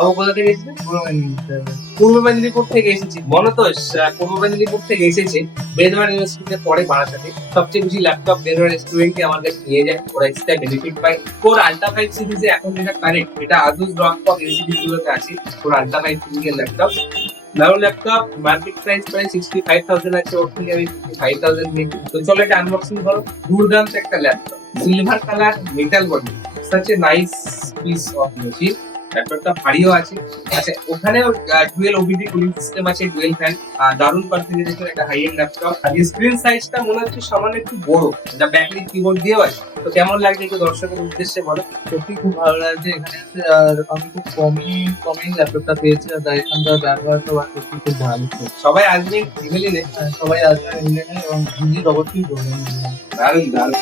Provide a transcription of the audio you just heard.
বাবু কোথা থেকে এসেছে? পূর্ব মেদিনীপুর থেকে এসেছি। মনতোষ পূর্ব মেদিনীপুর থেকে এসেছে। বেদওয়ার ইউনিভার্সিটিতে পড়ে বারাসাতে। সবচেয়ে বেশি ল্যাপটপ বেদওয়ার স্টুডেন্টই আমার কাছে নিয়ে যায়, ওরা এক্সট্রা বেনিফিট পায়। কোর আল্ট্রা 5 সিরিজে এখন যেটা কারেক্ট, এটা আদুস রকটক এই সিরিজ গুলোতে আছে। কোর আল্ট্রা 5 সিরিজের ল্যাপটপ, ভালো ল্যাপটপ, মার্কেট প্রাইস প্রায় 65,000 আছে, ওর থেকে আমি 55,000 নিয়েছি। তো চলো এটা আনবক্সিং করো। দুর্দান্ত একটা laptop, silver colour, metal body, such a nice piece of machine. ল্যাপটপটা ভারীও আছে। আচ্ছা, ওখানেও ডুয়েল ওবিডি কুলিং সিস্টেম আছে, ডুয়েল ফ্যান, দারুণ কনফিগারেশন, একটা হাই এন্ড ল্যাপটপ। আর স্ক্রিন সাইজটা মনে হচ্ছে সামান্য একটু বড়, যা ব্যাকলিট কিবোর্ড দিয়েও আছে। তো কেমন লাগছে একটু দর্শকের উদ্দেশ্যে বলো। সত্যি খুব ভালো লাগছে এখানে এসে। আর আমি খুব কমই ল্যাপটপটা পেয়েছি, আর এখানকার ব্যবহারটা সত্যি খুব ভালো। সবাই আসবেন, ফ্যামিলি নে, সবাই আসবে ইংল্যান্ডে এবং ভিজিট অবশ্যই করবেন। দারুণ দারুণ।